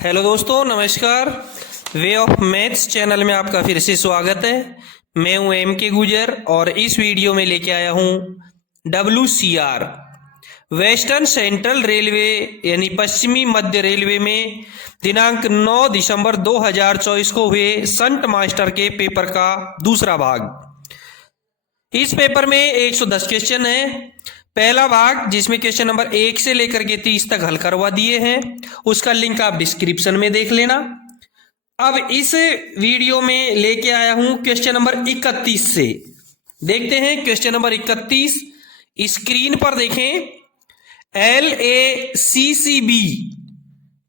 Hello दोस्तों, नमस्कार। Way of maths channel में आपका फिर से स्वागत है। मैं हूं एम के गुजर और इस वीडियो में लेके आया हूं WCR वेस्टर्न सेंट्रल रेलवे यानी पश्चिमी मध्य रेलवे में दिनांक 9 दिसंबर 2024 को हुए संट मास्टर के पेपर का दूसरा भाग। इस पेपर में 110 क्वेश्चन है। पहला भाग जिसमें क्वेश्चन नंबर 1 से लेकर के 30 तक हल करवा दिए हैं, उसका लिंक आप डिस्क्रिप्शन में देख लेना। अब इस वीडियो में लेके आया हूं क्वेश्चन नंबर 31 से। देखते हैं क्वेश्चन नंबर 31। स्क्रीन पर देखें।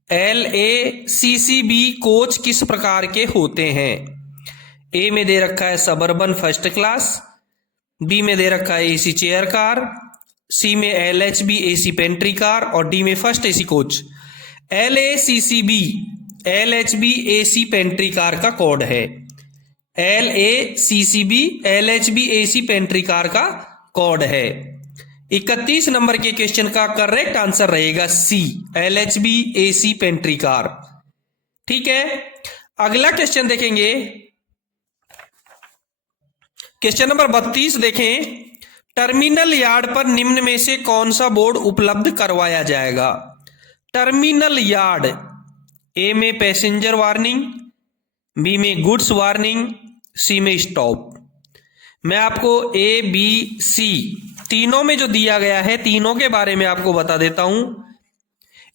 LACCB कोच किस प्रकार के होते हैं? ए में दे रखा है सबअर्बन फर्स्ट क्लास, बी में दे रखा है AC चेयर कार, सी में LHB AC पेंट्री कार और डी में first AC coach. LACCB LHB AC pantry car का कोड है। LACCB LHB AC pantry car का कोड है। 31 नंबर के क्वेश्चन का करेक्ट आंसर रहेगा सी, LHB AC पेंट्री कार। ठीक है, अगला क्वेश्चन देखेंगे। क्वेश्चन नंबर 32 देखें। टर्मिनल यार्ड पर निम्न में से कौन सा बोर्ड उपलब्ध करवाया जाएगा? टर्मिनल यार्ड, ए में पैसेंजर वार्निंग, बी में गुड्स वार्निंग, सी में स्टॉप। मैं आपको A, B, C तीनों में जो दिया गया है तीनों के बारे में आपको बता देता हूं।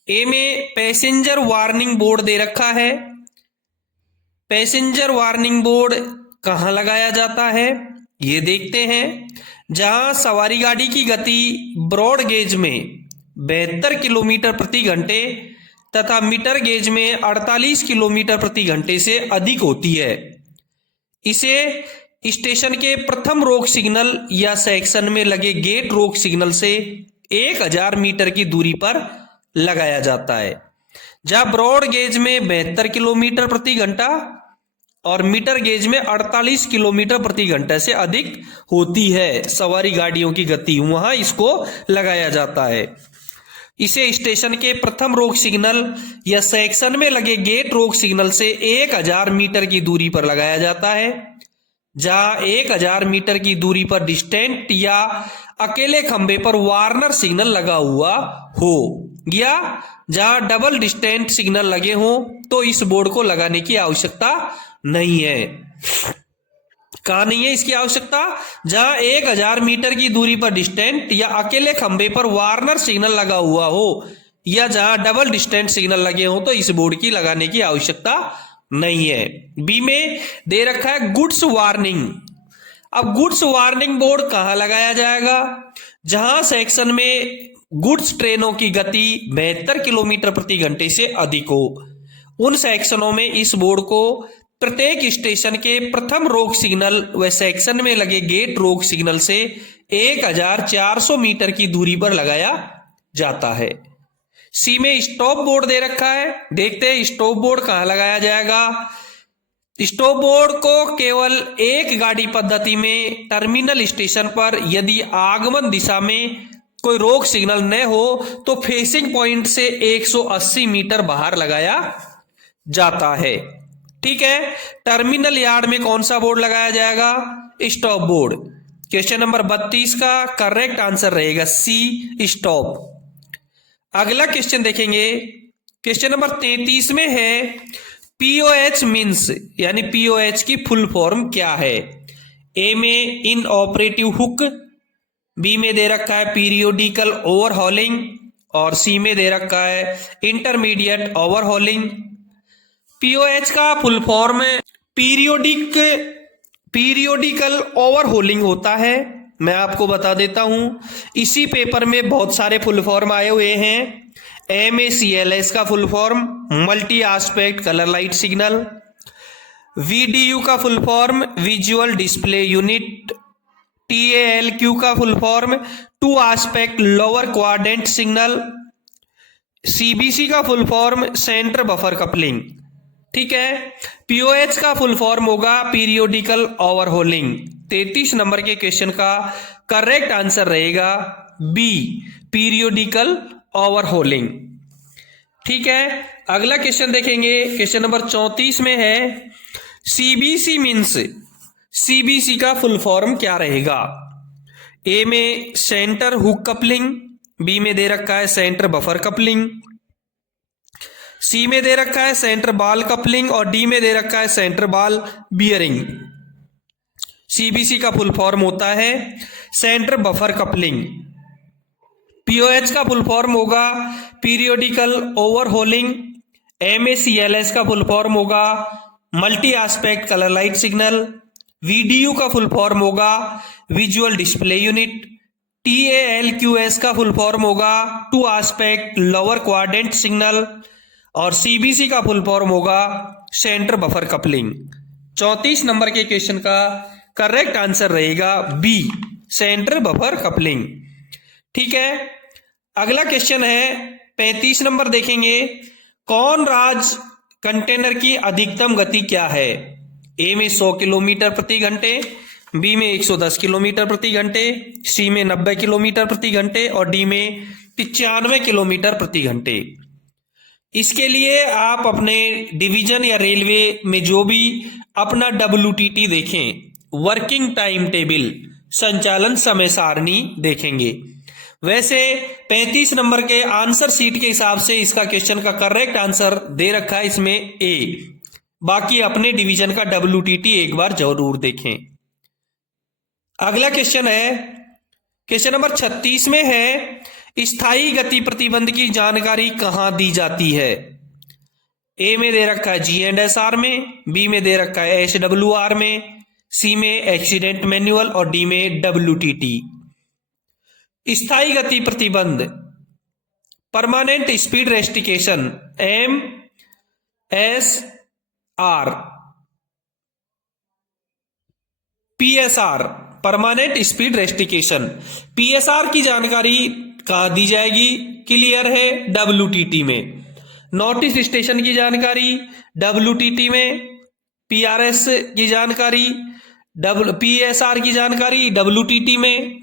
ए में पैसेंजर वार्निंग बोर्ड दे रखा है। पैसेंजर वार्निंग बोर्ड कहां लगाया जाता है ये देखते हैं। जहां सवारी गाड़ी की गति ब्रॉड गेज में 72 किलोमीटर प्रति घंटे तथा मीटर गेज में 48 किलोमीटर प्रति घंटे से अधिक होती है, इसे स्टेशन के प्रथम रोक सिग्नल या सेक्शन में लगे गेट रोक सिग्नल से 1000 मीटर की दूरी पर लगाया जाता है। जहां ब्रॉड गेज में 72 किलोमीटर प्रति घंटा और मीटर गेज में 48 किलोमीटर प्रति घंटा से अधिक होती है सवारी गाड़ियों की गति, वहां इसको लगाया जाता है। इसे स्टेशन के प्रथम रोक सिग्नल या सेक्शन में लगे गेट रोक सिग्नल से 1000 मीटर की दूरी पर लगाया जाता है। जहां 1000 मीटर की दूरी पर डिस्टेंट या अकेले खंबे पर वार्नर सिग्नल लगा हुआ हो या जहां डबल डिस्टेंट सिग्नल लगे हो तो इस बोर्ड को लगाने की आवश्यकता नहीं है। कहां नहीं है इसकी आवश्यकता? जहां 1000 मीटर की दूरी पर डिस्टेंट या अकेले खंबे पर वार्नर सिग्नल लगा हुआ हो या जहां डबल डिस्टेंट सिग्नल लगे हो तो इस बोर्ड की लगाने की आवश्यकता नहीं है। बी में दे रखा है गुड्स वार्निंग। अब गुड्स वार्निंग बोर्ड कहां लगाया जाएगा? जहां सेक्शन में गुड्स ट्रेनों की गति 72 किलोमीटर प्रति घंटे से अधिक हो, उन सेक्शनों में इस बोर्ड को प्रत्येक स्टेशन के प्रथम रोक सिग्नल व सेक्शन में लगे गेट रोक सिग्नल से 1400 मीटर की दूरी पर लगाया जाता है। सी में स्टॉप बोर्ड दे रखा है। देखते हैं स्टॉप बोर्ड कहां लगाया जाएगा। स्टॉप बोर्ड को केवल एक गाड़ी पद्धति में टर्मिनल स्टेशन पर यदि आगमन दिशा में कोई रोक सिग्नल न हो तो फेसिंग पॉइंट से 180 मीटर बाहर लगाया जाता है। ठीक है, टर्मिनल यार्ड में कौन सा बोर्ड लगाया जाएगा? Stop board. क्वेश्चन नंबर 32 का करेक्ट आंसर रहेगा सी, स्टॉप। अगला क्वेश्चन देखेंगे। क्वेश्चन नंबर 33 में है POH मीन्स यानी POH की फुल फॉर्म क्या है? ए में इन ऑपरेटिव हुक, बी में दे रखा है पीरियोडिकल ओवरहॉलिंग और सी में दे रखा है इंटरमीडिएट ओवरहॉलिंग। POH का फुल फॉर्म पीरियोडिकल ओवरहोलिंग होता है। मैं आपको बता देता हूं, इसी पेपर में बहुत सारे फुल फॉर्म आए हुए हैं। MACLS का full form multi aspect colour light signal, VDU का full form visual display unit, TALQ का full form to aspect lower quadrant signal, CBC का full form centre buffer coupling. ठीक है, POH का फुल फॉर्म होगा periodical ओवरहोलिंग। 33 number के question का correct answer रहेगा बी, पीरियोडिकल ओवरहोलिंग। ठीक है, अगला क्वेश्चन देखेंगे, क्वेश्चन नंबर 34 में है सीबीसी मीन्स, सीबीसी का फुल फॉर्म क्या रहेगा? ए में सेंटर हुक कपलिंग, बी में दे रखा है सेंटर बफर कपलिंग, सी में दे रखा है सेंटर बॉल कपलिंग और डी में दे रखा है सेंटर बॉल बियरिंग। सीबीसी का फुल फॉर्म होता है सेंटर बफर कपलिंग। पीओएच का फुल फॉर्म होगा पीरियोडिकल ओवरहोलिंग। एमएसीएलएस का फुल फॉर्म होगा multi aspect colour light signal. VDU का फुल फॉर्म होगा विजुअल डिस्प्ले यूनिट। टीएएलक्यूएस का फुल फॉर्म होगा to aspect lower quadrant signal. और सीबीसी का फुल फॉर्म होगा सेंटर बफर कपलिंग। 34 नंबर के क्वेश्चन का करेक्ट आंसर रहेगा बी, सेंटर बफर कपलिंग। ठीक है, अगला क्वेश्चन है 35 नंबर देखेंगे, कौन राज कंटेनर की अधिकतम गति क्या है? ए में 100 किलोमीटर प्रति घंटे, बी में 110 किलोमीटर प्रति घंटे, सी में 90 किलोमीटर प्रति घंटे और डी में 95 किलोमीटर प्रति घंटे। इसके लिए आप अपने डिवीजन या रेलवे में जो भी अपना WTT देखें, वर्किंग टाइम टेबल, संचालन समय सारणी देखेंगे। वैसे 35 नंबर के आंसर सीट के हिसाब से इसका क्वेश्चन का करेक्ट आंसर दे रखा है इसमें ए। बाकी अपने डिवीजन का WTT एक बार जरूर देखें। अगला क्वेश्चन है, क्वेश्चन नंबर 36 में है स्थायी गति प्रतिबंध की जानकारी कहां दी जाती है? ए में दे रखा है G&SR में, बी में दे रखा है HWR में, सी में एक्सीडेंट मैनुअल और डी में WTT। स्थायी गति प्रतिबंध permanent speed restriction MSR, PSR permanent speed restriction. PSR की जानकारी कहां दी जाएगी? क्लियर है, WTT में। नोटिस स्टेशन की जानकारी WTT में, PRS की जानकारी PSR की जानकारी WTT में।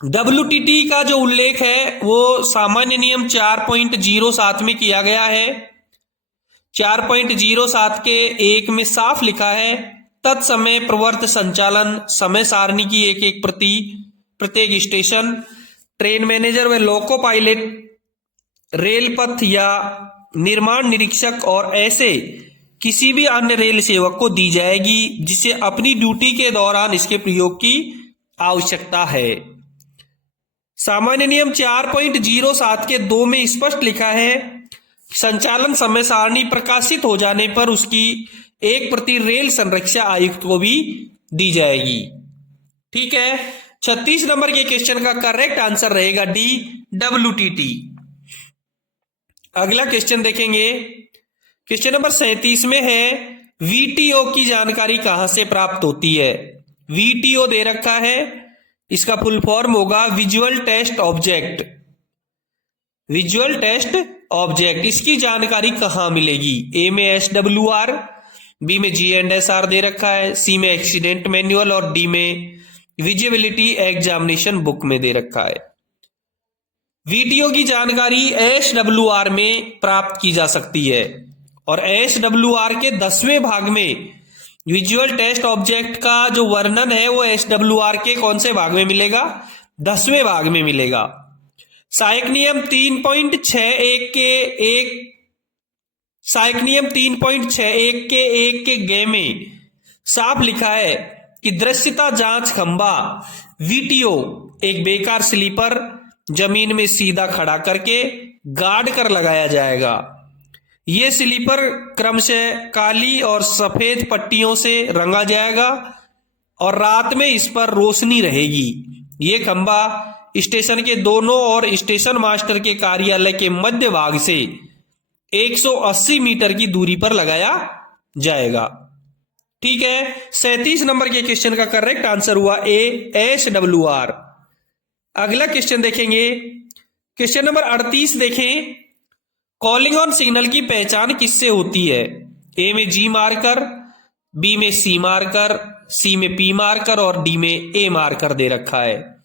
WTT का जो उल्लेख है वो सामान्य नियम 4.07 में किया गया है। 4.07 के 1 में साफ लिखा है तत्समय प्रवर्त संचालन समय सारणी की एक एक प्रति प्रत्येक स्टेशन, ट्रेन मैनेजर व लोको पायलट, रेल पथ या निर्माण निरीक्षक और ऐसे किसी भी अन्य रेल सेवक को दी जाएगी जिसे अपनी ड्यूटी के दौरान इसके प्रयोग की आवश्यकता है। सामान्य नियम 4.07 के 2 में स्पष्ट लिखा है संचालन समय सारणी प्रकाशित हो जाने पर उसकी एक प्रति रेल संरक्षा आयुक्त को भी दी जाएगी। ठीक है, 36 नंबर के क्वेश्चन का करेक्ट आंसर रहेगा डी, WTT। अगला क्वेश्चन देखेंगे, क्वेश्चन नंबर 37 में है VTO की जानकारी कहां से प्राप्त होती है? VTO दे रखा है, इसका फुल फॉर्म होगा visual test object. Visual test object, इसकी जानकारी कहां मिलेगी? ए में SWR, बी में G&SR दे रखा है, सी में एक्सीडेंट मैनुअल और डी में विजिबिलिटी एग्जामिनेशन बुक में दे रखा है। VTO की जानकारी SWR में प्राप्त की जा सकती है और SWR के 10वें भाग में विजुअल टेस्ट ऑब्जेक्ट का जो वर्णन है वो SWR के कौन से भाग में मिलेगा? 10वें भाग में मिलेगा। सहायक नियम 3.61 के 1 के ग में साफ लिखा है कि दृश्यता जांच खंबा VTO एक बेकार स्लीपर जमीन में सीधा खड़ा करके गाड़ कर लगाया जाएगा। यह स्लीपर क्रमशः काली और सफेद पट्टियों से रंगा जाएगा और रात में इस पर रोशनी रहेगी। यह खंबा स्टेशन के दोनों और स्टेशन मास्टर के कार्यालय के मध्य भाग से 180 मीटर की दूरी पर लगाया जाएगा। ठीक है, 37 नंबर के क्वेश्चन का करेक्ट आंसर हुआ ए, SWR। अगला क्वेश्चन देखेंगे, क्वेश्चन नंबर 38 देखें, कॉलिंग ऑन सिग्नल की पहचान किससे होती है? ए में G मार्कर, बी में C मार्कर, सी में P मार्कर और डी में A मार्कर दे रखा है।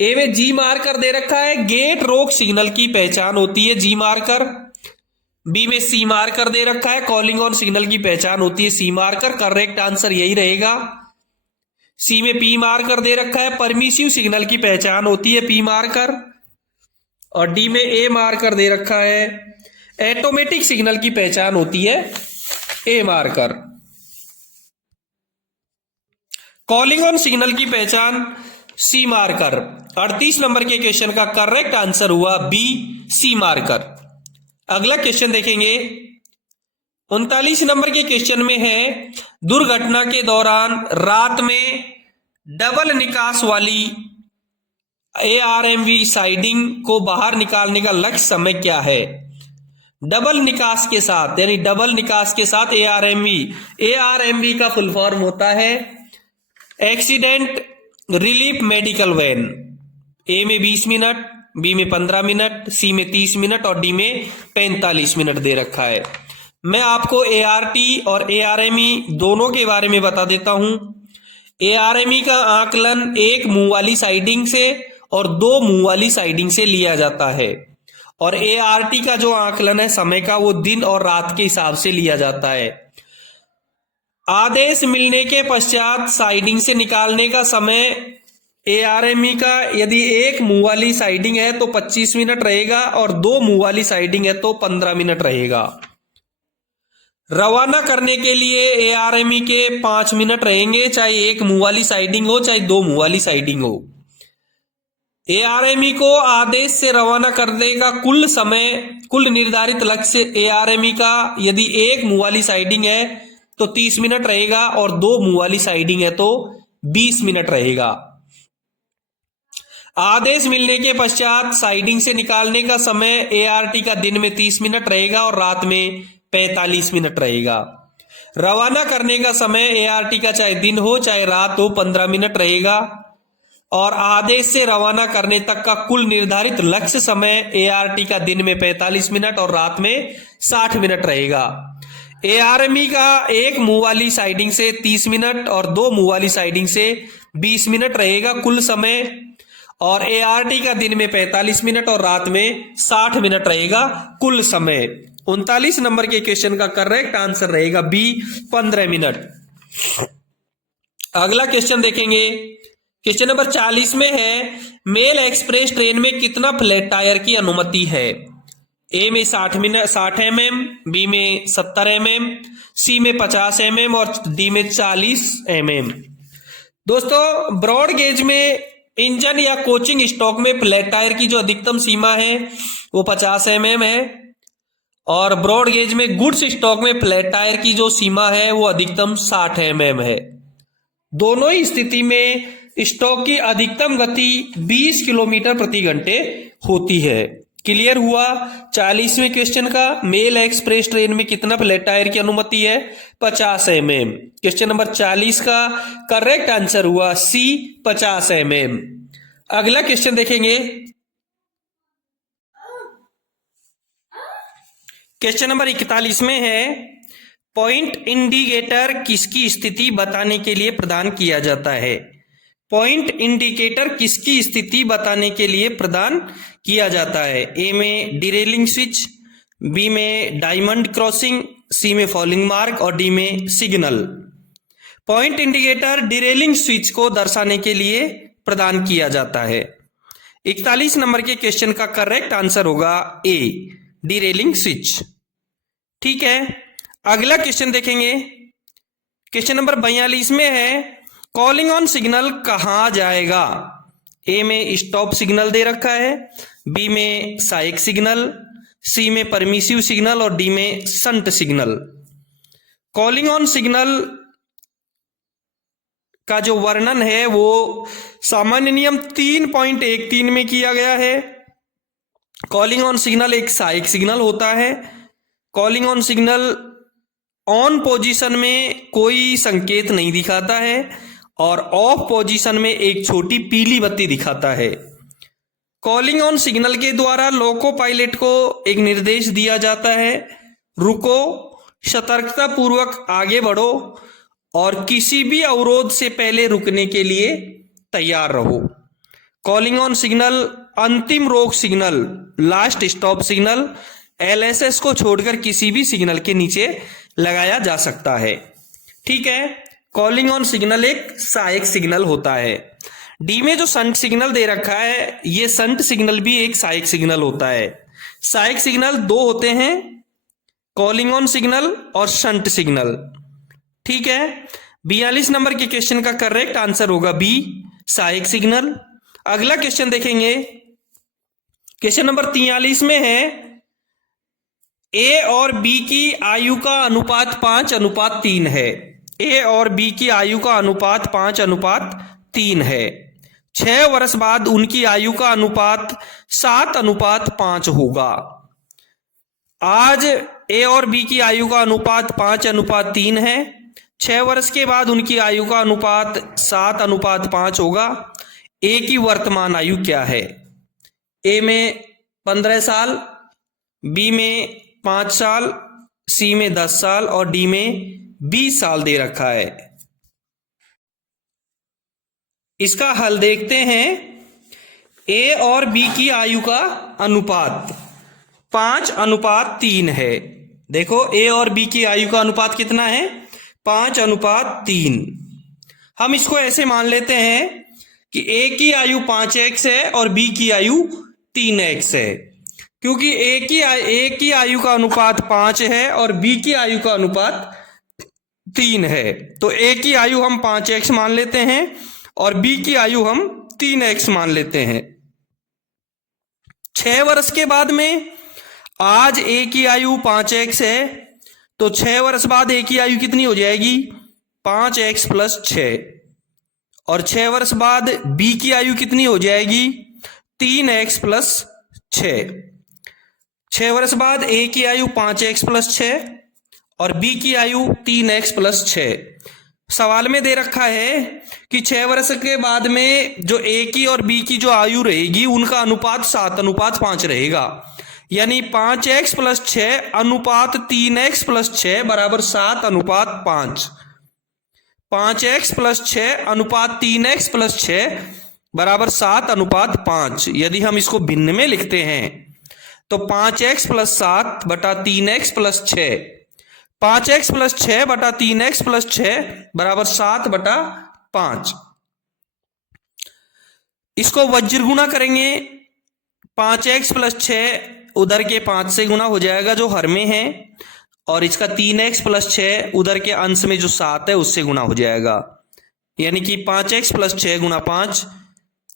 ए में G मार्कर दे रखा है, गेट रोक सिग्नल की पहचान होती है G मार्कर। बी में सी मार्कर दे रखा है, कॉलिंग ऑन सिग्नल की पहचान होती है सी मार्कर, करेक्ट आंसर यही रहेगा। सी में पी मार्कर दे रखा है, परमिसिव सिग्नल की पहचान होती है पी मार्कर। और डी में ए मार्कर दे रखा है, ऑटोमेटिक सिग्नल की पहचान होती है ए मार्कर। कॉलिंग ऑन सिग्नल की पहचान सी मार्कर। 38 नंबर के क्वेश्चन का करेक्ट आंसर हुआ बी सी मार्कर। अगला क्वेश्चन देखेंगे 39 नंबर के क्वेश्चन में है, दुर्घटना के दौरान रात में डबल निकास वाली ARMV साइडिंग को बाहर निकालने का लक्ष्य समय क्या है। डबल निकास के साथ यानी डबल निकास के साथ ARMV का फुल फॉर्म होता है एक्सीडेंट रिलीफ मेडिकल वैन। ए में 20 मिनट, बी में 15 मिनट, सी में 30 मिनट और डी में 45 मिनट दे रखा है। मैं आपको ART और ARME दोनों के बारे में बता देता हूं। ARME का आकलन एक मुंह वाली साइडिंग से और दो मुंह वाली साइडिंग से लिया जाता है, और ART का जो आकलन है समय का वो दिन और रात के हिसाब से लिया जाता है। आदेश मिलने के पश्चात साइडिंग से निकालने का समय ARME का यदि एक मुंह वाली साइडिंग है तो 25 मिनट रहेगा और दो मुंह वाली साइडिंग है तो 15 मिनट रहेगा। रवाना करने के लिए ARME के 5 मिनट रहेंगे, चाहे एक मुंह वाली साइडिंग हो चाहे दो मुंह वाली साइडिंग हो। ARME को आदेश से रवाना करने का कुल समय, कुल निर्धारित लक्ष्य ARME का यदि एक मुंह वाली साइडिंग है तो 30 मिनट रहेगा और दो मुंह वाली साइडिंग है तो 20 मिनट रहेगा। आदेश मिलने के पश्चात साइडिंग से निकालने का समय ART का दिन में 30 मिनट रहेगा और रात में 45 मिनट रहेगा। रवाना करने का समय ART का चाहे दिन हो चाहे रात हो 15 मिनट रहेगा, और आदेश से रवाना करने तक का कुल निर्धारित लक्ष्य समय ART का दिन में 45 मिनट और रात में 60 मिनट रहेगा। ARME का एक मुंह वाली साइडिंग से 30 मिनट और दो मुंह वाली साइडिंग से 20 मिनट रहेगा कुल समय, और ART का दिन में 45 मिनट और रात में 60 मिनट रहेगा कुल समय। 39 नंबर के क्वेश्चन का करेक्ट आंसर रहेगा बी 15 मिनट। अगला क्वेश्चन देखेंगे, क्वेश्चन नंबर 40 में है, मेल एक्सप्रेस ट्रेन में कितना फ्लैट टायर की अनुमति है। ए में 60 mm, बी में 70 mm, सी में 50 mm और डी में 40 mm। दोस्तों ब्रॉड गेज में इंजन या कोचिंग स्टॉक में फ्लैट टायर की जो अधिकतम सीमा है वो 50 mm है, और ब्रॉड गेज में गुड्स स्टॉक में फ्लैट टायर की जो सीमा है वो अधिकतम 60 mm है। दोनों ही स्थिति में स्टॉक की अधिकतम गति 20 किलोमीटर प्रति घंटे होती है। क्लियर हुआ। 40वें क्वेश्चन का, मेल एक्सप्रेस ट्रेन में कितना फ्लैट टायर की अनुमति है 50 mm। क्वेश्चन नंबर 40 का करेक्ट आंसर हुआ सी 50 mm। अगला क्वेश्चन देखेंगे, क्वेश्चन नंबर 41 में है, पॉइंट इंडिकेटर किसकी स्थिति बताने के लिए प्रदान किया जाता है। पॉइंट इंडिकेटर किसकी स्थिति बताने के लिए प्रदान किया जाता है। ए में डिरेलिंग स्विच, बी में डायमंड क्रॉसिंग, सी में फॉलिंग मार्क और डी में signal. Point indicator derailing switch को दर्शाने के लिए प्रदान किया जाता है। 41 नंबर के क्वेश्चन का करेक्ट आंसर होगा ए डिरेलिंग स्विच। ठीक है, अगला क्वेश्चन देखेंगे, क्वेश्चन नंबर 42 में है, कॉलिंग ऑन सिग्नल कहां जाएगा। ए में स्टॉप सिग्नल दे रखा है, बी में सहायक सिग्नल, सी में परमिसिव सिग्नल और डी में shunt signal. Calling on signal का जो वर्णन है वो सामान्य नियम 3.13 में किया गया है। कॉलिंग ऑन सिग्नल एक सहायक सिग्नल होता है। Calling on signal on position में कोई संकेत नहीं दिखाता है और ऑफ पोजीशन में एक छोटी पीली बत्ती दिखाता है। कॉलिंग ऑन सिग्नल के द्वारा लोको पायलट को एक निर्देश दिया जाता है, रुको, सतर्कता पूर्वक आगे बढ़ो और किसी भी अवरोध से पहले रुकने के लिए तैयार रहो। कॉलिंग ऑन सिग्नल अंतिम रोक signal, last stop signal LSS को छोड़कर किसी भी सिग्नल के नीचे लगाया जा सकता है। ठीक है, कॉलिंग ऑन सिग्नल एक सहायक सिग्नल होता है। डी में जो संट सिग्नल दे रखा है, ये संट सिग्नल भी एक सहायक सिग्नल होता है। सहायक सिग्नल दो होते हैं, कॉलिंग ऑन सिग्नल और शंट सिग्नल। ठीक है, 42 नंबर के क्वेश्चन का करेक्ट आंसर होगा बी, सहायक सिग्नल। अगला क्वेश्चन देखेंगे, क्वेश्चन नंबर 43 में है ए और बी की आयु का अनुपात 5:3 है। ए और बी की आयु का अनुपात 5:3 है। 6 वर्ष बाद उनकी आयु का अनुपात 7:5 होगा। आज ए और बी की आयु का अनुपात 5:3 है। 6 वर्ष के बाद उनकी आयु का अनुपात 7:5 होगा। ए की वर्तमान आयु क्या है? ए में 15 साल, बी में 5 साल, सी में 10 साल और डी में 20 साल दे रखा है। इसका हल देखते हैं। ए और बी की आयु का अनुपात 5:3 है। देखो, ए और बी की आयु का अनुपात कितना है? 5:3। हम इसको ऐसे मान लेते हैं कि ए की आयु 5x है और बी की आयु 3x है। क्योंकि ए की आयु का अनुपात 5 है और बी की आयु का अनुपात 3 है, तो ए की आयु हम 5x मान लेते हैं और बी की आयु हम 3x मान लेते हैं। 6 वर्ष के बाद में आज ए की आयु 5x है, तो 6 वर्ष बाद ए की आयु कितनी हो जाएगी? 5x + 6। और 6 वर्ष बाद बी की आयु कितनी हो जाएगी? 3x + 6। 6 वर्ष बाद ए की आयु 5x + 6 और बी की आयु 3x + 6। सवाल में दे रखा है कि 6 वर्ष के बाद में जो ए की और बी की जो आयु रहेगी उनका अनुपात 7:5 रहेगा। यानी 5x + 6 अनुपात 3x + 6 बराबर 7:5। 5x + 6 अनुपात 3x + 6 बराबर 7:5। यदि हम इसको भिन्न में लिखते हैं तो 5x + 7 बटा 3x + 6, 5x + 6 बटा 3x + 6 बराबर 7/5। इसको वज्र गुणा करेंगे। 5x + 6 उधर के 5 से गुणा हो जाएगा जो हर में है, और इसका 3x + 6 उधर के अंश में जो 7 है उससे गुणा हो जाएगा। यानी कि 5x + 6 × 5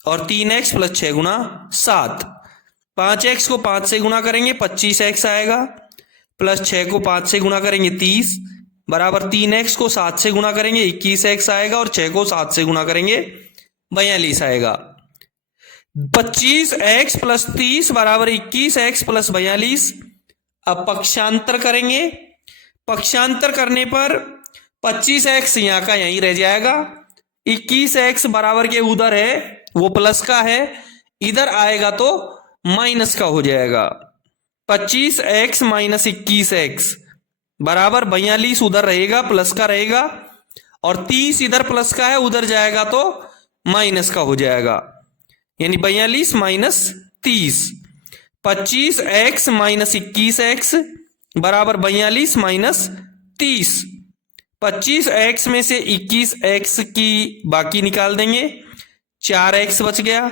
और 3x + 6 × 7। 5x को 5 से गुणा करेंगे 25x आएगा, प्लस 6 को 5 से गुणा करेंगे 30 बराबर 3x को 7 से गुणा करेंगे 21x आएगा और 6 को 7 से गुणा करेंगे 42 आएगा। 25x + 30 बराबर 21x + 42। अब पक्षांतर करेंगे। पक्षांतर करने पर 25x यहाँ का यहीं रह जाएगा, 21x बराबर के उधर है वो प्लस का है, इधर आएगा तो माइनस का हो जाएगा। 25x - 21x बराबर 42 उधर रहेगा प्लस का रहेगा, और 30 इधर प्लस का है उधर जाएगा तो माइनस का हो जाएगा। यानी 42 - 30। 25x - 21x बराबर 42 - 30। 25x में से 21x की बाकी निकाल देंगे, 4x बच गया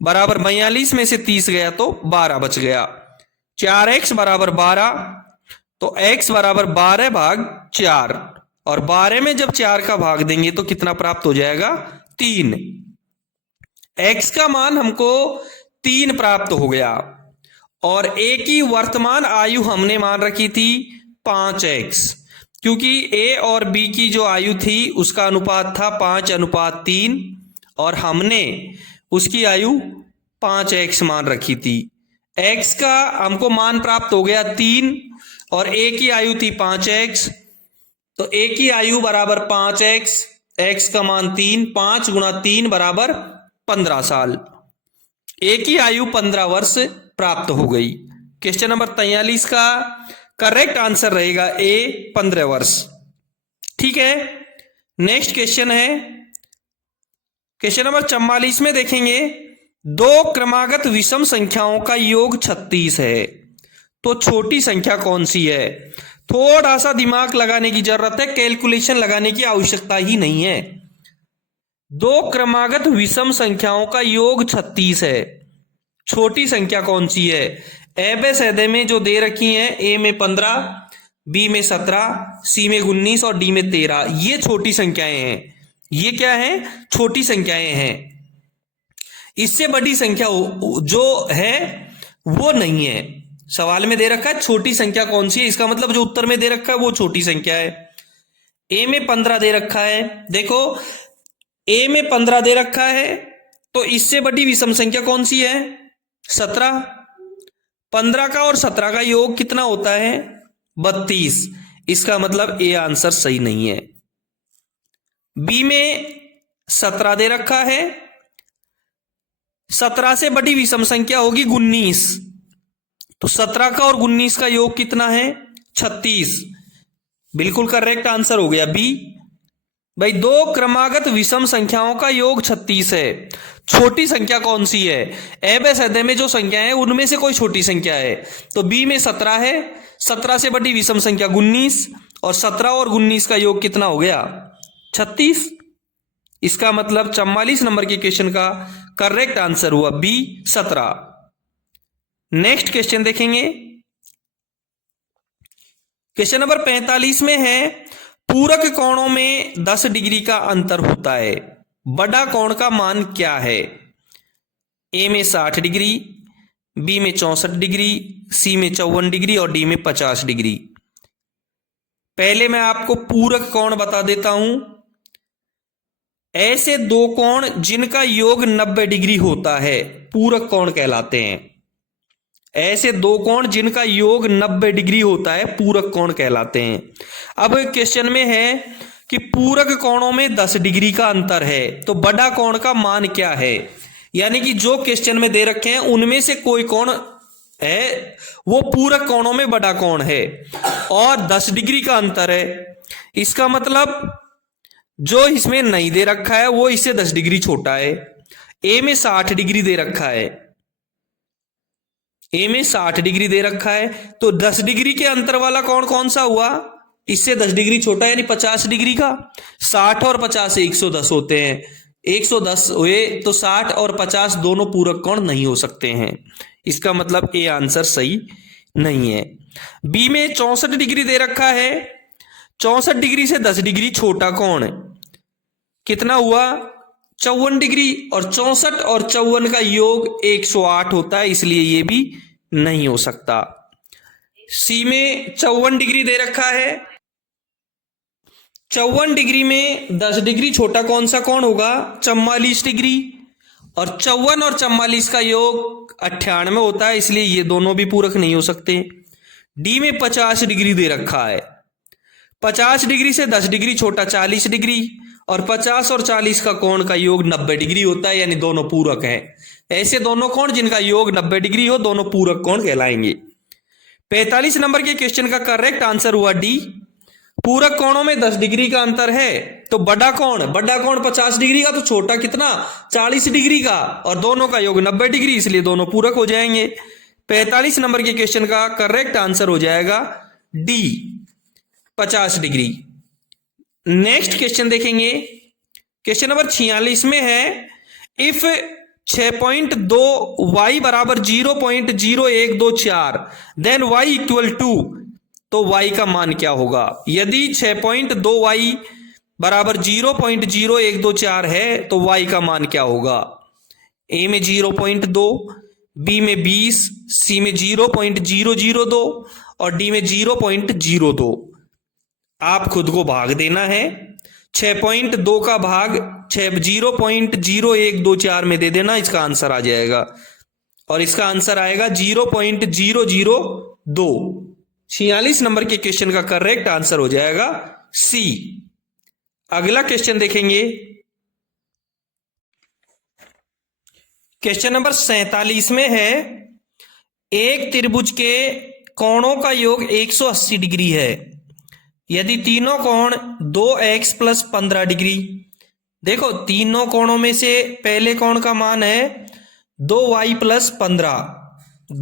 बराबर 42 में से 30 गया तो 12 बच गया। 4x बराबर 12, तो x बराबर 12/4, और 12 में जब 4 का भाग देंगे तो कितना प्राप्त हो जाएगा? 3। x का मान हमको 3 प्राप्त हो गया, और a की वर्तमान आयु हमने मान रखी थी 5x, क्योंकि a और b की जो आयु थी उसका अनुपात था 5:3 और हमने उसकी आयु 5x मान रखी थी। x का हमको मान प्राप्त हो गया 3 और a की आयु थी 5x, तो a की आयु बराबर 5x, x का मान 3, 5 × 3 बराबर 15 साल। a की आयु 15 वर्ष प्राप्त हो गई। क्वेश्चन नंबर 43 का करेक्ट आंसर रहेगा ए, 15 वर्ष। ठीक है, नेक्स्ट क्वेश्चन है क्वेश्चन नंबर 44 में देखेंगे, 2 क्रमागत विषम संख्याओं का योग 36 है। तो छोटी संख्या कौन सी है? थोड़ा सा दिमाग लगाने की जरूरत है, कैलकुलेशन लगाने की आवश्यकता ही नहीं है। दो क्रमागत विषम संख्याओं का योग 36 है। छोटी संख्या कौन सी है? एबे में जो दे रखी है, ए में 15, बी में 17, सी में 19 और डी में 13, ये छोटी संख्याएं हैं। ये क्या है? छोटी संख्याएं हैं। इससे बड़ी संख्या जो है वो नहीं है। सवाल में दे रखा है छोटी संख्या कौन सी है, इसका मतलब जो उत्तर में दे रखा है वो छोटी संख्या है। ए में 15 दे रखा है, देखो ए में 15 दे रखा है, तो इससे बड़ी विषम संख्या कौन सी है? 17। 15 का और 17 का योग कितना होता है? 32। इसका मतलब ए आंसर सही नहीं है। बी में 17 दे रखा है, 17 से बड़ी विषम संख्या होगी 19, तो 17 का और 19 का योग कितना है? 36। बिल्कुल करेक्ट आंसर हो गया बी। भाई दो क्रमागत विषम संख्याओं का योग 36 है। छोटी संख्या कौन सी है? एबे सदे में जो संख्या है उनमें से कोई छोटी संख्या है, तो बी में 17 है। 17 से बड़ी विषम संख्या 19 और 17 और 19 का योग कितना हो गया? 36। इसका मतलब 44 नंबर के क्वेश्चन का करेक्ट आंसर हुआ बी 17। नेक्स्ट क्वेश्चन देखेंगे। क्वेश्चन नंबर 45 में है, पूरक कोणों में 10 डिग्री का अंतर होता है, बड़ा कोण का मान क्या है? ए में 60 डिग्री, बी में 64 डिग्री, सी में 54 डिग्री और डी में 50 डिग्री। पहले मैं आपको पूरक कोण बता देता हूं। ऐसे दो कोण जिनका योग 90 डिग्री होता है पूरक कोण कहलाते हैं। ऐसे दो कोण जिनका योग 90 डिग्री होता है पूरक कोण कहलाते हैं। अब क्वेश्चन में है कि पूरक कोणों में 10 डिग्री का अंतर है, तो बड़ा कोण का मान क्या है? यानी कि जो क्वेश्चन में दे रखे हैं उनमें से कोई कोण है वो पूरक कोणों में बड़ा कोण है और 10 डिग्री का अंतर है। इसका मतलब जो इसमें नहीं दे रखा है वो इससे 10 डिग्री छोटा है। ए में 60 डिग्री दे रखा है, ए में 60 डिग्री दे रखा है, तो 10 डिग्री के अंतर वाला कोण कौन सा हुआ? इससे 10 डिग्री छोटा यानी 50 डिग्री का। 60 और 50 110 होते हैं, 110 हुए तो 60 और 50 दोनों पूरक कोण नहीं हो सकते हैं। इसका मतलब ए आंसर सही नहीं है। बी में 64 डिग्री दे रखा है, 64 डिग्री से 10 डिग्री छोटा कोण कितना हुआ? 54 डिग्री, और 64 और 54 का योग 108 होता है, इसलिए ये भी नहीं हो सकता। सी में 54 डिग्री दे रखा है, 54 डिग्री में 10 डिग्री छोटा कौन सा कोण होगा? 44 डिग्री, और 54 और 44 का योग 98 होता है, इसलिए ये दोनों भी पूरक नहीं हो सकते। डी में 50 डिग्री दे रखा है, 50 डिग्री से 10 डिग्री छोटा 40 डिग्री, और 50 और 40 का कोण का योग 90 डिग्री होता है, यानी दोनों पूरक हैं। ऐसे दोनों कोण जिनका योग 90 डिग्री हो दोनों पूरक कोण कहलाएंगे। 45 नंबर के क्वेश्चन का करेक्ट आंसर हुआ डी। पूरक कोणों में 10 डिग्री का अंतर है, तो बड़ा कोण 50 डिग्री का, तो छोटा कितना? 40 डिग्री का, और दोनों का योग 90 डिग्री, इसलिए दोनों पूरक हो जाएंगे। 45 नंबर के क्वेश्चन का करेक्ट आंसर हो जाएगा डी 50 डिग्री। नेक्स्ट क्वेश्चन देखेंगे। क्वेश्चन नंबर 46 में है, इफ 6.2 y बराबर 0.0124 देन y इक्वल टू, तो y का मान क्या होगा? यदि 6.2 y बराबर 0.0124 है तो y का मान क्या होगा? ए में 0.2, बी में 20, सी में 0.002 और डी में 0.02। आप खुद को भाग देना है। 6.2 का भाग 0.0124 में दे देना, इसका आंसर आ जाएगा, और इसका आंसर आएगा 0.002। 46 नंबर के क्वेश्चन का करेक्ट आंसर हो जाएगा सी। अगला क्वेश्चन देखेंगे। क्वेश्चन नंबर 47 में है, एक त्रिभुज के कोणों का योग 180 डिग्री है, यदि तीनों कोण 2x प्लस 15 डिग्री। देखो तीनों कोणों में से पहले कोण का मान है 2y plus 15,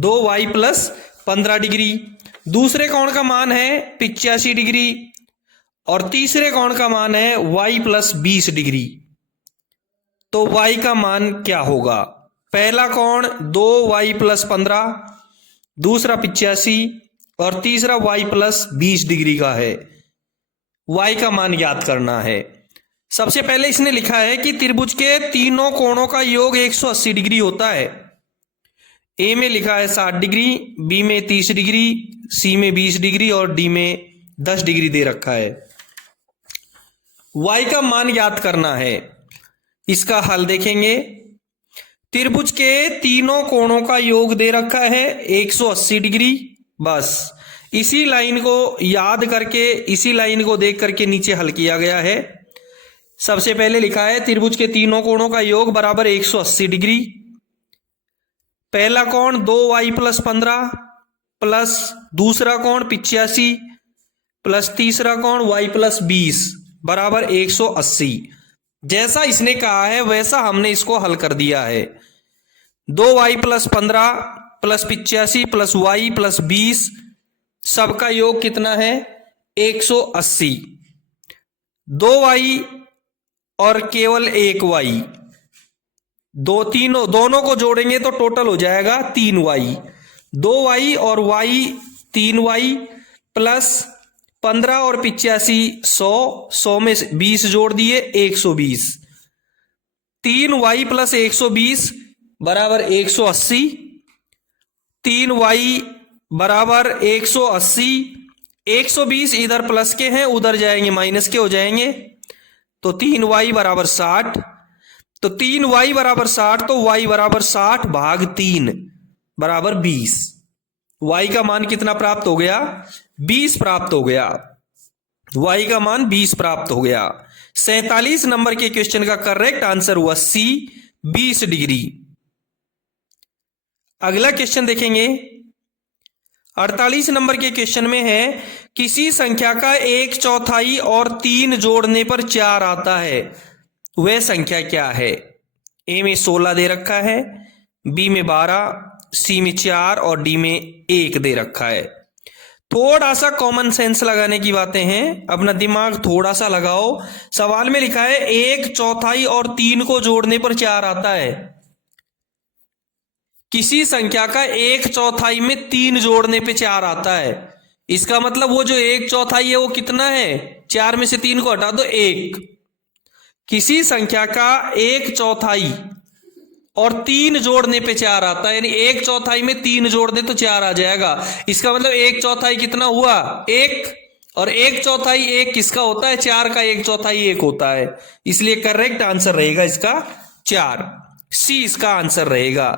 2y plus 15 degree, दूसरे कोण का मान है 85 डिग्री और तीसरे कोण का मान है y प्लस 20 डिग्री। तो y का मान क्या होगा? पहला कोण 2y प्लस 15, दूसरा 85 और तीसरा y प्लस 20 डिग्री का है। y का मान ज्ञात करना है। सबसे पहले इसने लिखा है कि त्रिभुज के तीनों कोणों का योग 180 डिग्री होता है। ए में लिखा है 60 डिग्री, बी में 30 डिग्री, सी में 20 डिग्री और डी में 10 डिग्री दे रखा है। y का मान ज्ञात करना है। इसका हल देखेंगे। त्रिभुज के तीनों कोणों का योग दे रखा है 180 डिग्री। बस इसी लाइन को याद करके, इसी लाइन को देख करके नीचे हल किया गया है। सबसे पहले लिखा है त्रिभुज के तीनों कोणों का योग बराबर 180 डिग्री। पहला कोण 2y प्लस 15 प्लस दूसरा कोण 85 प्लस तीसरा कोण y प्लस 20 बराबर 180। जैसा इसने कहा है वैसा हमने इसको हल कर दिया है। 2y plus 15 plus 85 plus y plus 20 सबका योग कितना है? 180। 2y और केवल एक y, दोनों को जोड़ेंगे तो टोटल हो जाएगा 3y। 2y और y 3y प्लस 15 और 85 100 में 20 जोड़ दिए 120। 3y प्लस 120 बराबर 180। 3y बराबर 180। 120 इधर प्लस के हैं, उधर जाएंगे माइनस के हो जाएंगे। तो 3y बराबर 60। तो 3y बराबर 60, तो y बराबर 60 भाग 3 बराबर 20। y का मान कितना प्राप्त हो गया? 20 प्राप्त हो गया। y का मान 20 प्राप्त हो गया। 47 नंबर के क्वेश्चन का करेक्ट आंसर हुआ सी, 20 डिग्री। अगला क्वेश्चन देखेंगे। 48 नंबर के क्वेश्चन में है किसी संख्या का 1/4 और 3 जोड़ने पर 4 आता है, वह संख्या क्या है? ए में 16 दे रखा है, बी में 12, सी में 4 और डी में 1 दे रखा है। थोड़ा सा कॉमन सेंस लगाने की बातें हैं, अपना दिमाग थोड़ा सा लगाओ। सवाल में लिखा है 1/4 और 3 को जोड़ने पर 4 आता है। किसी संख्या का 1/4 में 3 जोड़ने पे 4 आता है, इसका मतलब वो जो 1/4 है वो कितना है? 4 में से 3 को हटा दो 1। किसी संख्या का 1/4 और 3 जोड़ने पे 4 आता है, यानी 1/4 में 3 जोड़ दे तो 4 आ जाएगा। इसका मतलब 1/4 कितना हुआ? 1। और 1/4 1 किसका होता है? 4 का 1/4 1 होता है। इसलिए करेक्ट आंसर रहेगा इसका 4, सी इसका आंसर रहेगा।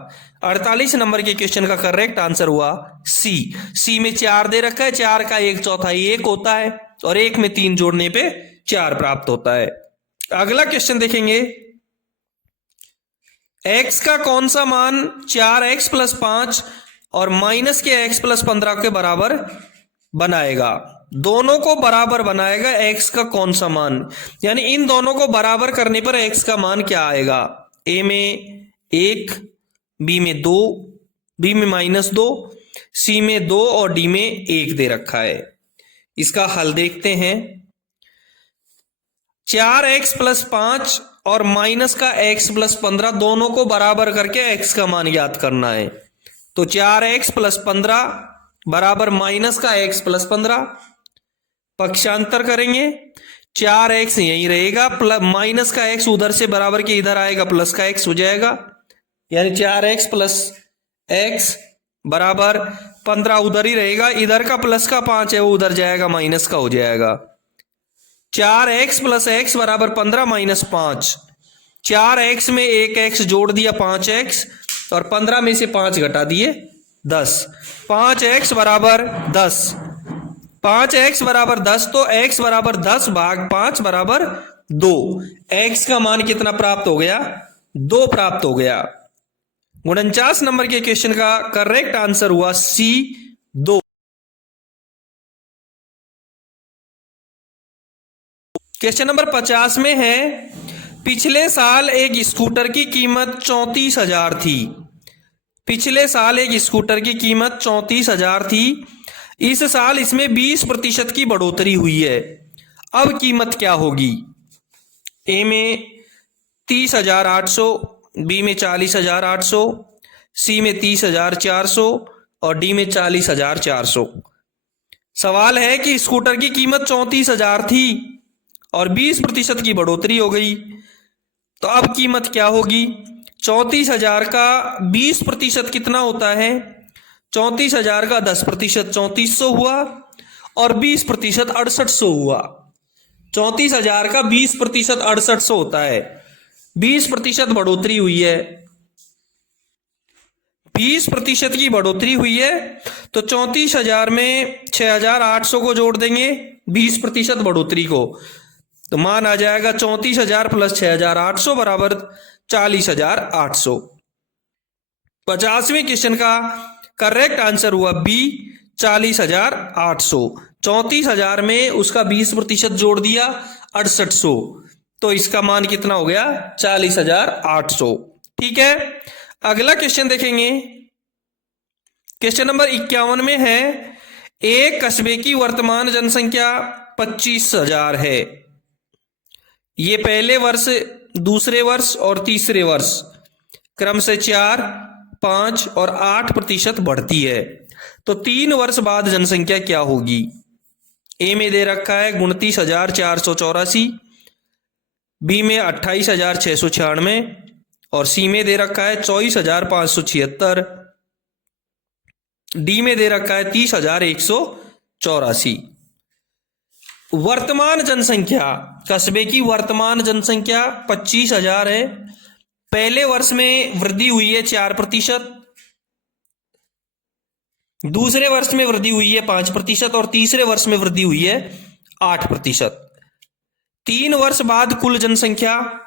48 नंबर के क्वेश्चन का करेक्ट आंसर हुआ सी। सी में 4 दे रखा है, 4 का 1/4 1 होता है और 1 में 3 जोड़ने पे 4 प्राप्त होता है। अगला क्वेश्चन देखेंगे। x का कौन सा मान 4x प्लस 5 और माइनस के x प्लस 15 के बराबर बनाएगा? दोनों को बराबर बनाएगा x का कौन सा मान, यानी इन दोनों को बराबर करने पर x का मान क्या आएगा? a में 1, b में 2, b में -2, c में 2 और d में 1 दे रखा है। इसका हल देखते हैं। 4x प्लस 5 और माइनस का x प्लस 15 दोनों को बराबर करके x का मान ज्ञात करना है। तो 4x प्लस 15 बराबर माइनस का x प्लस 15, पक्षांतर करेंगे। 4x यही रहेगा, प्लस माइनस का x उधर से बराबर के इधर आएगा, प्लस का x हो जाएगा, यानी 4x प्लस x बराबर 15 उधर ही रहेगा, इधर का प्लस का 5 है वो उधर जाएगा, माइनस का हो जाएगा। 4x प्लस x बराबर 15 माइनस 5। 4x में 1x जोड़ दिया 5x और 15 में से 5 घटा दिए 10। 5x बराबर 10। 5x बराबर 10, तो x बराबर 10 भाग 5 बराबर 2। x का मान कितना प्राप्त हो गया? 2 प्राप्त हो गया। 49 नंबर के क्वेश्चन का करेक्ट आंसर हुआ सी, 2। क्वेश्चन नंबर 50 में है पिछले साल एक स्कूटर की कीमत 34,000 थी, पिछले साल एक स्कूटर की कीमत 34,000 थी। इस साल इसमें 20% की बढ़ोतरी हुई है। अब कीमत क्या होगी? ए में 30,800, बी में 40,800, सी में 30,400 और डी में 40,400। सवाल है कि स्कूटर की कीमत 34,000 थी और 20% की बढ़ोतरी हो गई, तो अब कीमत क्या होगी? 34,000 का 20% कितना होता है? 34,000 का 10% 3400 हुआ और 20% 6800 हुआ। 34,000 का 20% 6800 होता है। 20% बढ़ोतरी हुई है, 20% की बढ़ोतरी हुई है, तो 34,000 में 6,800 को जोड़ देंगे 20% बढ़ोतरी को, तो मान आ जाएगा 34,000 प्लस 6,800 बराबर 40,800। 50वें क्वेश्चन का करेक्ट आंसर हुआ बी 40,800। 34,000 में उसका 20% जोड़ दिया 6800, तो इसका मान कितना हो गया? 40,800। ठीक है, अगला क्वेश्चन देखेंगे। क्वेश्चन नंबर 51 में है, एक कस्बे की वर्तमान जनसंख्या 25,000 है। ये पहले वर्ष, दूसरे वर्ष और तीसरे वर्ष क्रम से 4, 5 और 8% बढ़ती है, तो 3 वर्ष बाद जनसंख्या क्या होगी? ए में दे रखा है 29,484, बी में 28,696 और सी में दे रखा है 24,576, डी में दे रखा है 30,184। वर्तमान जनसंख्या, कस्बे की वर्तमान जनसंख्या 25,000 है। पहले वर्ष में वृद्धि हुई है 4%, दूसरे वर्ष में वृद्धि हुई है 5% और तीसरे वर्ष में वृद्धि हुई है 8%। 3 वर्ष बाद कुल जनसंख्या,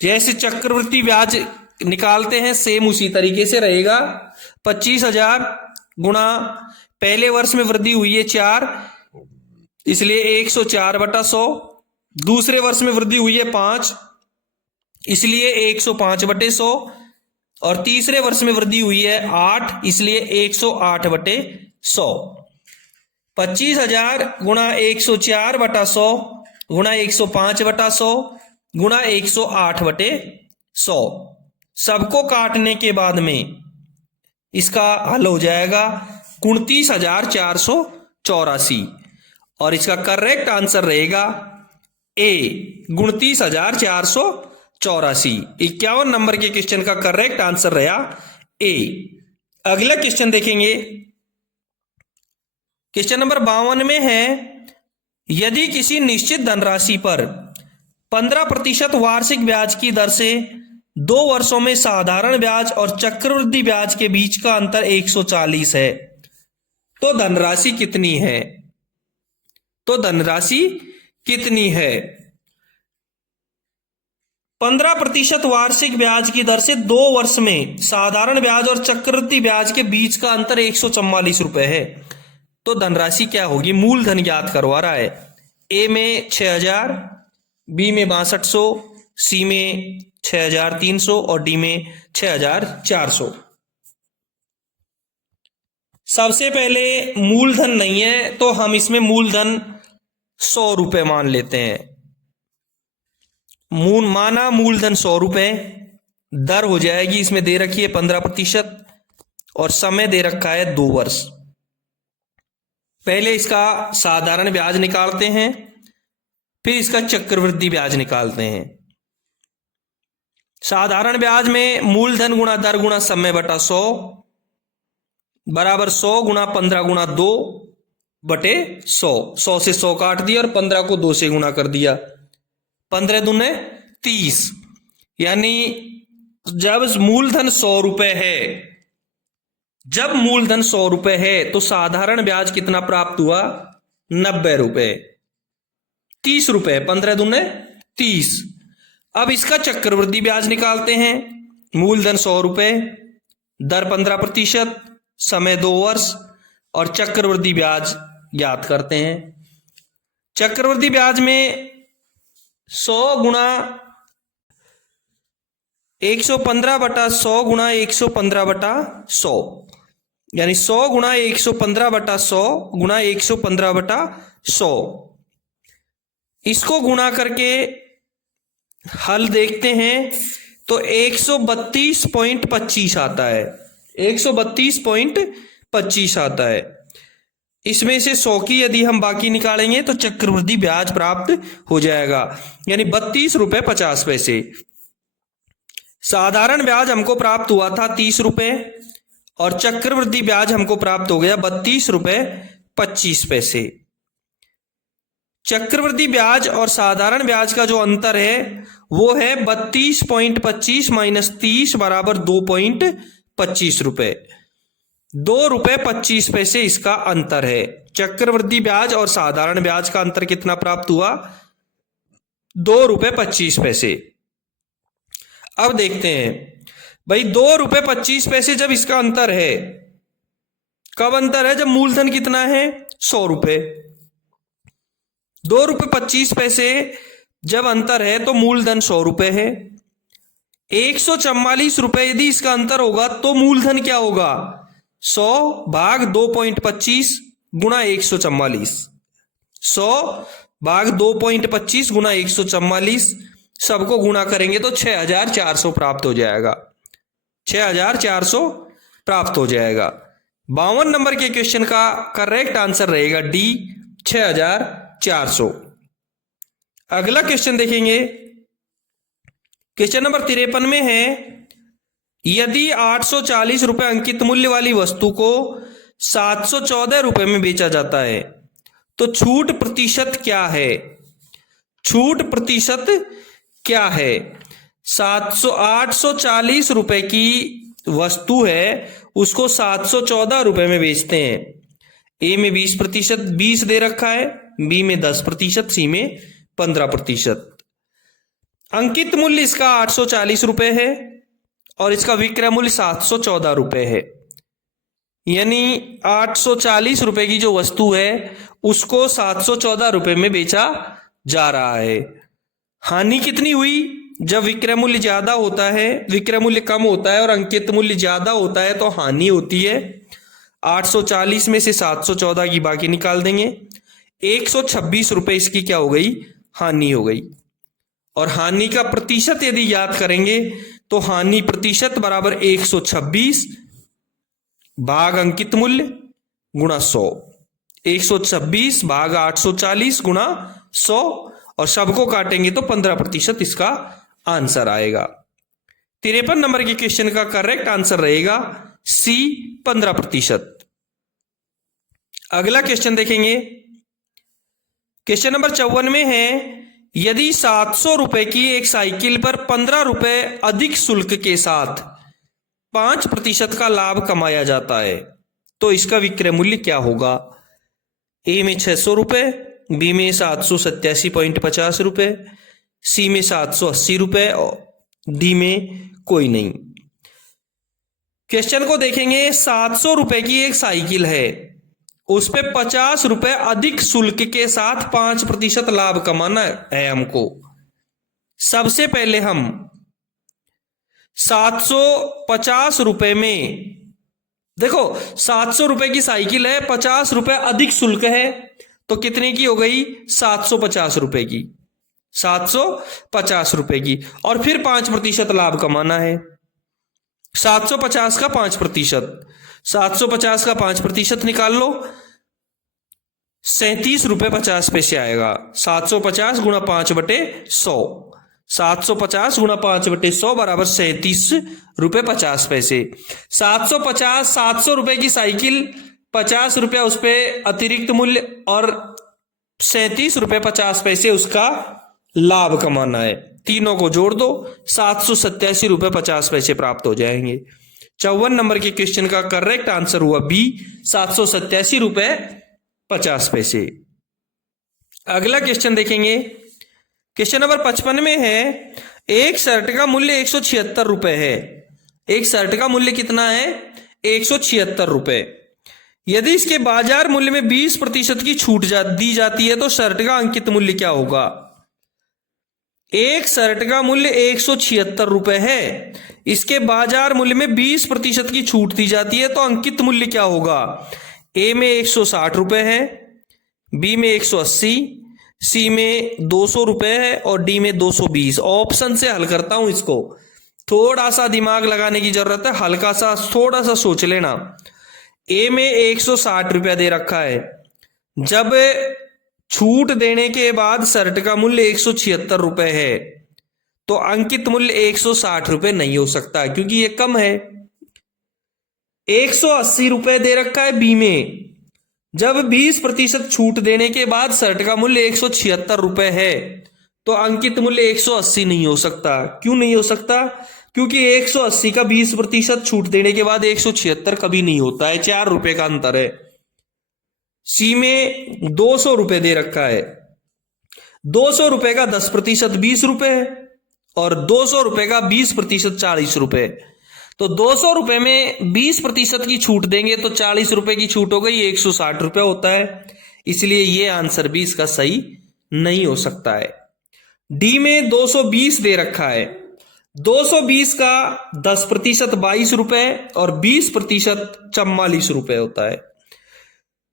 जैसे चक्रवृद्धि ब्याज निकालते हैं सेम उसी तरीके से रहेगा। 25,000 गुणा पहले वर्ष में वृद्धि हुई है 4, इसलिए 104/100, दूसरे वर्ष में वृद्धि हुई है 5, इसलिए 105/100 और तीसरे वर्ष में वृद्धि हुई है 8, इसलिए 108/100। 25,000 गुणा 104/100 गुणा 105/100 गुणा 108/100, सबको काटने के बाद में इसका हल हो जाएगा 29,484 और इसका करेक्ट आंसर रहेगा ए 29,484। 51 नंबर के क्वेश्चन का करेक्ट आंसर रहा ए। अगला क्वेश्चन देखेंगे। क्वेश्चन नंबर 52 में है, यदि किसी निश्चित धनराशि पर 15% वार्षिक ब्याज की दर से 2 वर्षों में साधारण ब्याज और चक्रवृद्धि ब्याज के बीच का अंतर 140 है, तो धनराशि कितनी है? तो धनराशि कितनी है? 15% वार्षिक ब्याज की दर से 2 वर्ष में साधारण ब्याज और चक्रवृद्धि ब्याज के बीच का अंतर 144 रुपए है, तो धनराशि क्या होगी? मूलधन ज्ञात करवा रहा है। ए में 6,000, बी में 6200, सी में 6,300 और डी में 6,400। सबसे पहले मूलधन नहीं है तो हम इसमें मूलधन 100 रुपए मान लेते हैं। माना मूलधन 100 रुपए, दर हो जाएगी इसमें दे रखी है 15% और समय दे रखा है 2 वर्ष। पहले इसका साधारण ब्याज निकालते हैं, फिर इसका चक्रवृद्धि ब्याज निकालते हैं। साधारण ब्याज में मूलधन गुणा दर गुणा समय बटा 100 बराबर 100 गुणा 15 गुणा 2 बटे 100। 100 से 100 काट दिया और 15 को 2 से गुणा कर दिया, 15 दूने 30। यानी जब मूलधन 100 रुपए है, जब मूलधन 100 रुपए है तो साधारण ब्याज कितना प्राप्त हुआ? 90 रुपए। 30 रुपए, 15 दूने 30। अब इसका चक्रवृद्धि ब्याज निकालते हैं। मूलधन 100 रुपए, दर 15%, समय 2 वर्ष और चक्रवृद्धि ब्याज ज्ञात करते हैं। चक्रवृद्धि ब्याज में 100 गुणा 115/100 गुणा 115/100, यानी 100 गुणा 115/100 गुणा 115/100। इसको गुणा करके हल देखते हैं तो 132.25 आता है, 132.25 आता है। इसमें से 100 की यदि हम बाकी निकालेंगे तो चक्रवृद्धि ब्याज प्राप्त हो जाएगा, यानी 32.50 रुपए। साधारण ब्याज हमको प्राप्त हुआ था 30 रुपए और चक्रवृद्धि ब्याज हमको प्राप्त हो गया 32.25 रुपए। चक्रवृद्धि ब्याज और साधारण ब्याज का जो अंतर है वो है 32.25 माइनस 30 बराबर 2.25 रुपए। 2.25 रुपए इसका अंतर है। चक्रवृद्धि ब्याज और साधारण ब्याज का अंतर कितना प्राप्त हुआ? 2.25 रुपए। अब देखते हैं भाई 2.25 जब इसका अंतर है, कब अंतर है? जब मूलधन कितना है? 100 रुपए। 2.25 जब अंतर है तो मूलधन 100 रुपए है। 144 रुपए यदि इसका अंतर होगा तो मूलधन क्या होगा? 100 भाग 2.25 गुणा 144। 100 भाग 2.25 गुणा 144, सबको गुणा करेंगे तो 6400 प्राप्त हो जाएगा। 6400 प्राप्त हो जाएगा। 52 नंबर के क्वेश्चन का करेक्ट आंसर रहेगा डी, 6400। अगला क्वेश्चन देखेंगे, क्वेश्चन नंबर 53 में है, यदि 840 रुपए अंकित मूल्य वाली वस्तु को 714 रुपए में बेचा जाता है तो छूट प्रतिशत क्या है? छूट प्रतिशत क्या है? 840 रुपए की वस्तु है, उसको 714 रुपए में बेचते हैं। ए में 20%, 20 दे रखा है, बी में 10%, सी में 15%। अंकित मूल्य इसका 840 रुपए है और इसका विक्रय मूल्य 714 रुपए है, यानी 840 रुपए की जो वस्तु है उसको 714 रुपए में बेचा जा रहा है। हानि कितनी हुई? जब विक्रय मूल्य ज्यादा होता है, विक्रय मूल्य कम होता है और अंकित मूल्य ज्यादा होता है तो हानि होती है। 840 में से 714 की बाकी निकाल देंगे, 126 रुपए इसकी क्या हो गई? हानि हो गई। और हानि का प्रतिशत यदि याद करेंगे तो हानि प्रतिशत बराबर 126 भाग अंकित मूल्य गुणा 100। 126 भाग 840 गुणा 100 और सबको काटेंगे तो 15% इसका आंसर आएगा। 53 नंबर के क्वेश्चन का करेक्ट आंसर रहेगा सी, 15%। अगला क्वेश्चन देखेंगे, क्वेश्चन नंबर 54 में है, यदि 700 रुपए की एक साइकिल पर 15 रुपए अधिक शुल्क के साथ 5% का लाभ कमाया जाता है तो इसका विक्रय मूल्य क्या होगा? ए में 600 रुपए, बी में 787.50 रुपए, सी में 780 रुपए और डी में कोई नहीं। क्वेश्चन को देखेंगे, 700 रुपए की एक साइकिल है, उस पे 50 रुपए अधिक शुल्क के साथ 5% लाभ कमाना है हमको। सबसे पहले हम 750 रुपए में, देखो 700 रुपए की साइकिल है, 50 रुपए अधिक शुल्क है तो कितने की हो गई? 750 रुपए की, 750 रुपए की। और फिर 5% लाभ कमाना है। 750 का 5%, 750 का 5% निकाल लो, 37 रुपए 50 पैसे आएगा। 750 गुणा 5/100, 750 गुणा 5/100 बराबर 37 रुपए 50 पैसे। 750, 700 रुपए की साइकिल, 50 रुपया उस पर अतिरिक्त मूल्य और 37 रुपए 50 पैसे उसका लाभ कमाना है। तीनों को जोड़ दो, 787 रुपए 50 पैसे प्राप्त हो जाएंगे। 54 नंबर के क्वेश्चन का करेक्ट आंसर हुआ बी, 787 रुपए 50 पैसे। अगला क्वेश्चन देखेंगे, क्वेश्चन नंबर 55 में है, एक शर्ट का मूल्य 176 रुपए है। एक शर्ट का मूल्य कितना है? 176 रुपए। यदि इसके बाजार मूल्य में 20% की छूट दी जाती है तो शर्ट का अंकित मूल्य क्या होगा? एक शर्ट का मूल्य 176 रुपए है, इसके बाजार मूल्य में 20% की छूट दी जाती है, तो अंकित मूल्य क्या होगा? ए में 160 रुपए है, बी में 180, सी में 200 रुपए है और डी में 220। ऑप्शन से हल करता हूं इसको, थोड़ा सा दिमाग लगाने की जरूरत है, हल्का सा थोड़ा सा सोच लेना। ए में 160 रुपया दे रखा है, जब छूट देने के बाद शर्ट का मूल्य 176 रुपए है, तो अंकित मूल्य 160 रुपए नहीं हो सकता क्योंकि ये कम है। 180 रुपए दे रखा है बी में, जब 20% छूट देने के बाद शर्ट का मूल्य 176 रुपए है, तो अंकित मूल्य 180 नहीं हो सकता। क्यों नहीं हो सकता? क्योंकि 180 का 20% छूट देने के बाद 176 कभी नहीं होता है, 4 रुपए का अंतर है। सी में 200 रुपए दे रखा है, 200 रुपए का 10% 20 रुपए है और 200 रुपए का 20% 40 रुपए। तो 200 रुपए में 20% की छूट देंगे तो 40 रुपए की छूट हो गई, 160 रुपए होता है, इसलिए ये आंसर भी इसका सही नहीं हो सकता है। डी में 220 दे रखा है, 220 का 10% 22 रुपए और 20% 44 रुपए होता है।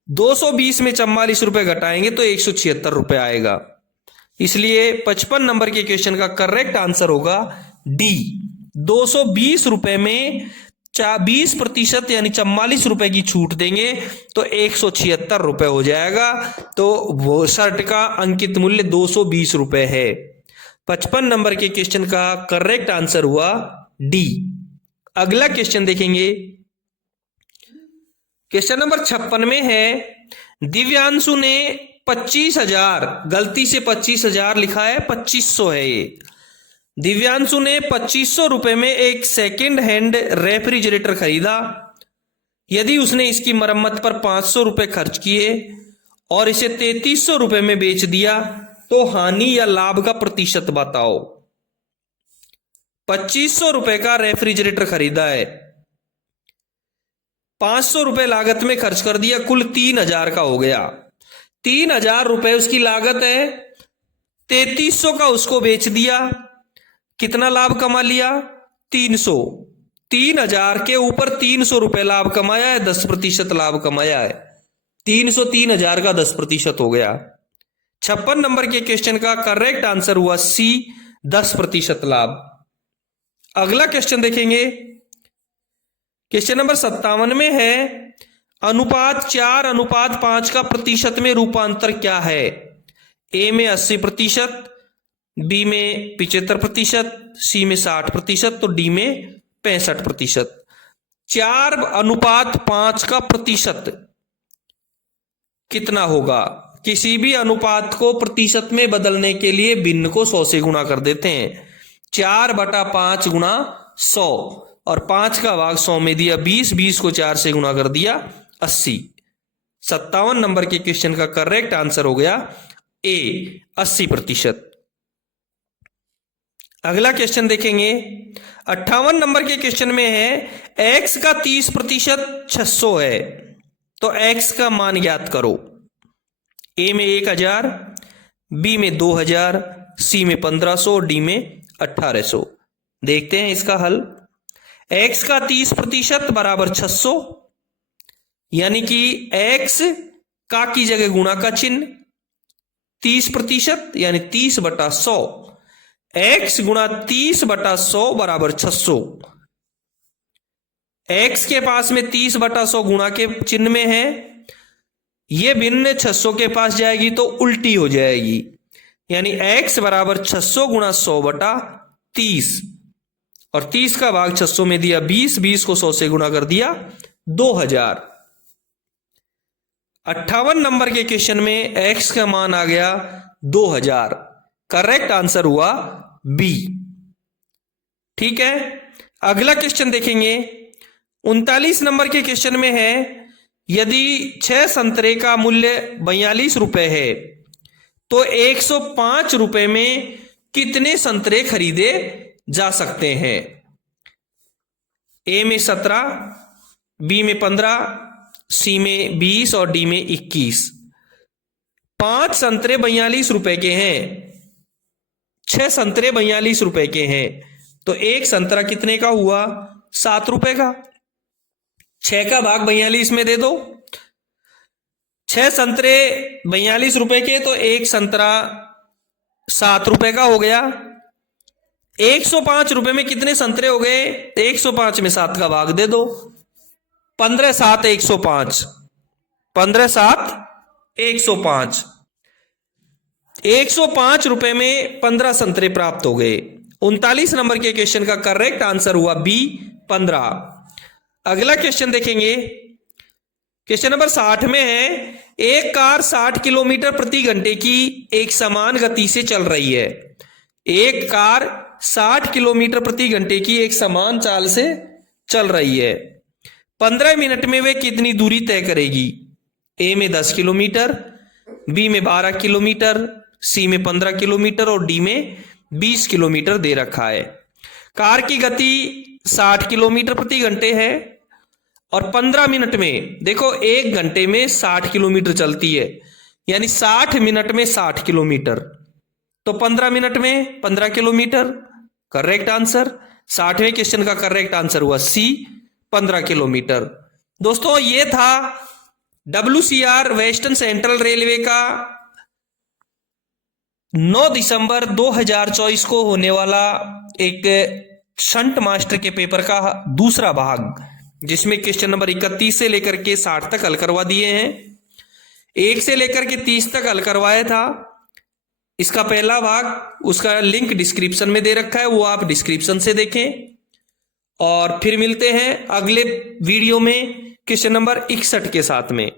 220 में 44 रुपए घटाएंगे तो 176 रुपए आएगा, इसलिए 55 नंबर के क्वेश्चन का करेक्ट आंसर होगा डी। 220 रुपए में 20% यानी 44 रुपए की छूट देंगे तो 176 रुपए हो जाएगा, तो वो शर्ट का अंकित मूल्य 220 रुपए है। 55 नंबर के क्वेश्चन का करेक्ट आंसर हुआ डी। अगला क्वेश्चन देखेंगे, क्वेश्चन नंबर 56 में है, दिव्यांशु ने 25,000, गलती से 25,000 लिखा है, 2500 है ये। दिव्यांशु ने 2500 रुपए में एक सेकेंड हैंड रेफ्रिजरेटर खरीदा। यदि उसने इसकी मरम्मत पर 500 रुपए खर्च किए और इसे 3300 रुपए में बेच दिया, तो हानि या लाभ का प्रतिशत बताओ। 2500 रुपए का रेफ्रिजरेटर खरीदा है, 500 रुपए लागत में खर्च कर दिया, कुल 3000 का हो गया। 3000 रुपए उसकी लागत है, 3300 का उसको बेच दिया, कितना लाभ कमा लिया? 300। 3000 के ऊपर 300 रुपए लाभ कमाया है, 10% लाभ कमाया है। 300 3000 का 10% हो गया। 56 नंबर के क्वेश्चन का करेक्ट आंसर हुआ सी, 10% लाभ। अगला क्वेश्चन देखेंगे, क्वेश्चन नंबर 57 में है, अनुपात 4:5 का प्रतिशत में रूपांतर क्या है? ए में 80%, बी में 75%, सी में 60%, तो डी में 65%। 4:5 का प्रतिशत कितना होगा? किसी भी अनुपात को प्रतिशत में बदलने के लिए भिन्न को 100 से गुणा कर देते हैं। 4/5 गुणा 100 और 5 का भाग 100 में दिया 20, 20 को 4 से गुणा कर दिया 80। 57 नंबर के क्वेश्चन का करेक्ट आंसर हो गया ए, 80%। अगला क्वेश्चन देखेंगे, 58 नंबर के क्वेश्चन में है, x का 30% 600 है, तो x का मान ज्ञात करो। ए में 1000, बी में 2000, सी में 1500, डी में 1800। देखते हैं इसका हल। x का 30% बराबर 600, यानी कि x का की जगह गुणा का चिन्ह, 30% यानी 30/100, x गुणा 30/100 बराबर 600। x के पास में 30/100 गुणा के चिन्ह में है, ये भिन्न 600 के पास जाएगी तो उल्टी हो जाएगी, यानी x बराबर 600 गुणा 100/30 और 30 का भाग 600 में दिया 20, 20 को 100 से गुणा कर दिया 2000। 58 नंबर के क्वेश्चन में x का मान आ गया 2000, करेक्ट आंसर हुआ बी। ठीक है, अगला क्वेश्चन देखेंगे, 39 नंबर के क्वेश्चन में है, यदि 6 संतरे का मूल्य 42 रुपए है तो 105 रुपए में कितने संतरे खरीदे जा सकते हैं? ए में 17, बी में 15, सी में 20 और डी में 21। 5 संतरे 42 रुपए के हैं, 6 संतरे 42 रुपए के हैं, तो एक संतरा कितने का हुआ? 7 रुपए का। 6 का भाग 42 में दे दो। 6 संतरे 42 रुपए के, तो एक संतरा 7 रुपए का हो गया। 105 रुपए में कितने संतरे हो गए? 105 में 7 का भाग दे दो। 15 7 105, 15 7 105। 105 रुपए में 15 संतरे प्राप्त हो गए। 39 नंबर के क्वेश्चन का करेक्ट आंसर हुआ बी 15। अगला क्वेश्चन देखेंगे, क्वेश्चन नंबर 60 में है, एक कार 60 किलोमीटर प्रति घंटे की एक समान गति से चल रही है। एक कार 60 किलोमीटर प्रति घंटे की एक समान चाल से चल रही है। 15 मिनट में वे कितनी दूरी तय करेगी? ए में 10 किलोमीटर, बी में 12 किलोमीटर, सी में 15 किलोमीटर और डी में 20 किलोमीटर दे रखा है। कार की गति 60 किलोमीटर प्रति घंटे है और 15 मिनट में, देखो एक घंटे में 60 किलोमीटर चलती है, यानी 60 मिनट में 60 किलोमीटर, तो 15 मिनट में 15 किलोमीटर। करेक्ट आंसर 60वें क्वेश्चन का करेक्ट आंसर हुआ सी 15 किलोमीटर। दोस्तों ये था WCR वेस्टर्न सेंट्रल रेलवे का 9 दिसंबर 2024 को होने वाला एक शंट मास्टर के पेपर का दूसरा भाग, जिसमें क्वेश्चन नंबर 31 से लेकर के 60 तक हल करवा दिए हैं। 1 से लेकर के 30 तक हल करवाया था। इसका पहला भाग, उसका लिंक डिस्क्रिप्शन में दे रखा है, वो आप डिस्क्रिप्शन से देखें। और फिर मिलते हैं अगले वीडियो में क्वेश्चन नंबर 61 के साथ में।